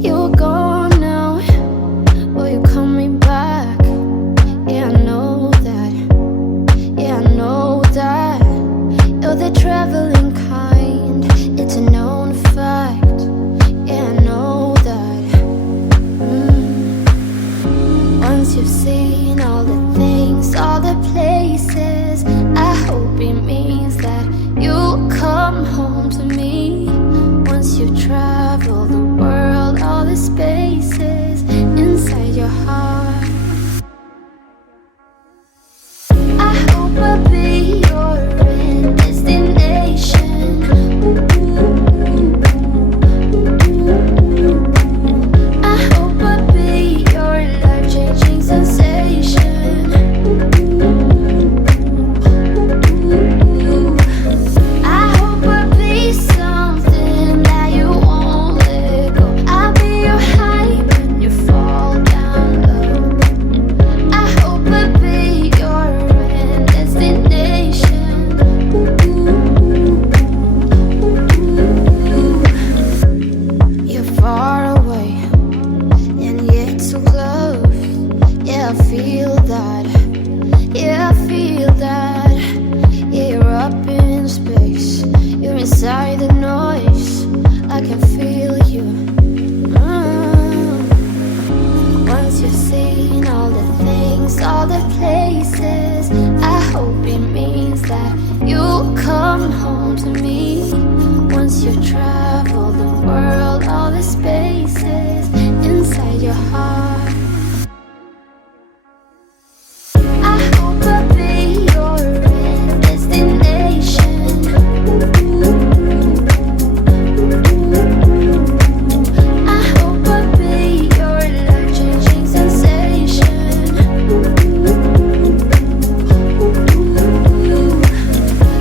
You're gone now, but you're coming back. Yeah, I know that. Yeah, I know that. You're the traveling kind. It's a known fact. Yeah, I know that. Once you've seen all the things, all the places, I hope it means that you'll come home to me. Once you've traveled the world, all the spaces inside your heart, I hope I'll be your end destination. I hope I'll be your life-changing sensation. I hope I'll be something that you won't let go. I'll be your high when you fall down low. I hope I'll be your end destination. You're far away and yet so close. Yeah, I feel that. Yeah, I feel that. Yeah, you're up in space. You're inside the noise. I can feel you. Once you've seen all the things, all the places, I hope it means that you'll come home to me. Once you've traveled the world, all the spaces inside your heart, I hope I'll be your end destination. I hope I'll be your life-changing sensation.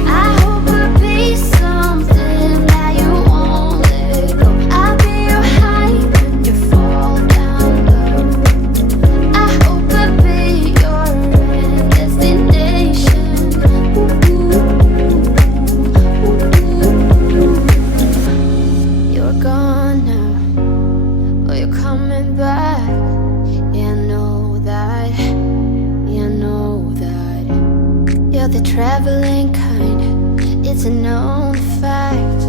I hope I'll be something that you won't let go. I'll be your high when you fall down low. I hope I'll be your end destination. You're gone now, but you're coming back. Yeah, I know that. Yeah, I know that. You're the traveling kind. It's a known fact.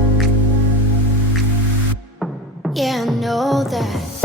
Yeah, I know that.